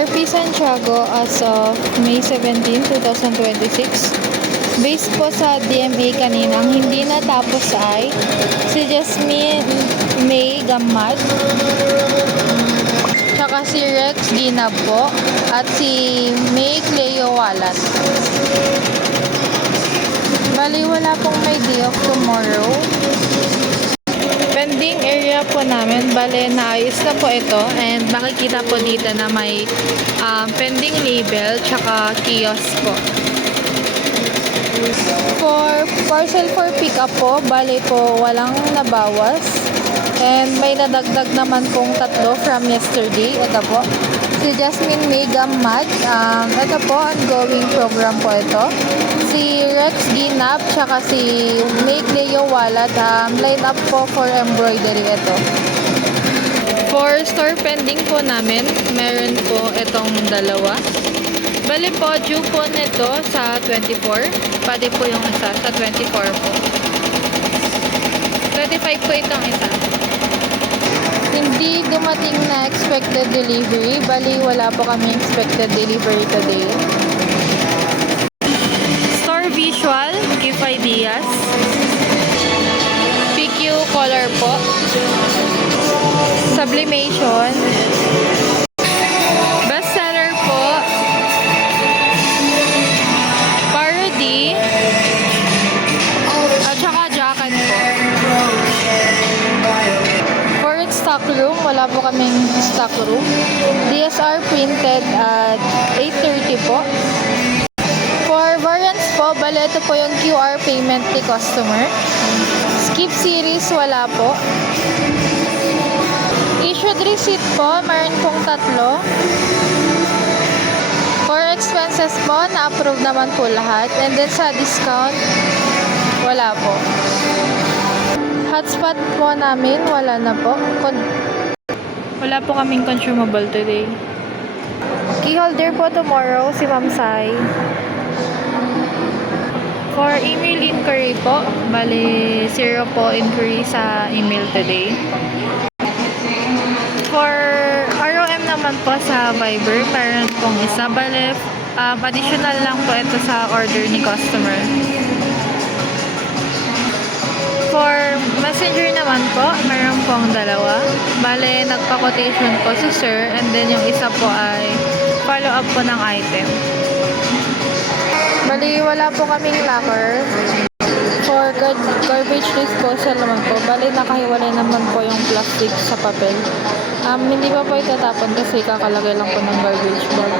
RP Santiago as of May 17, 2026. Based po sa DMA kanina, ang hindi natapos ay si Jasmine May Gamad, tsaka si Rex Ginab po, at si May Cleo Walat. Bali, wala pong may day off tomorrow. Pending area po namin, bale naayos na po ito, and makikita po dito na may pending label tsaka kiosk po. For parcel for pick up po, bale po walang nabawas, and may nadagdag naman pong tatlo from yesterday. Ito po si Jasmine May Gamad, ito po ongoing program po ito. Si Rex Ginab tsaka si May Cleo Walat, line up po for embroidery ito. For store pending po namin, meron po itong dalawa. Bali po, due po nito sa 24. Pwede po yung isa sa 24 po. 25 po itong isa. Hindi dumating na expected delivery. Bali, wala po kami expected delivery today. Store visual, give ideas. PQ color po. Sublimation. Bestseller po. Parody. At saka jacket po. For stock room, wala po kaming stock room. DSR printed at 8:30 po. For variants po, bale ito po yung QR payment ni customer. Skip series, wala po. Issued receipt po, mayroon pong tatlo. For expenses po, na-approve naman po lahat. And then sa discount, wala po. Hotspot po namin, wala na po. Wala po kaming consumable today. Key holder po tomorrow, si Ma'am Sai. For email inquiry po, bali 0 po inquiry sa email today. For ROM naman po sa Viber, meron pong isa. Bali, additional lang po ito sa order ni customer. For Messenger naman po, meron pong dalawa. Bale, nagpa-quotation po si sir, and then yung isa po ay follow up po ng item. Bali, wala po kaming locker. For garbage disposal naman po, bali nakahiwalay naman po yung plastic sa papel. Hindi pa po itatapon kasi kakalagay lang po ng garbage bag.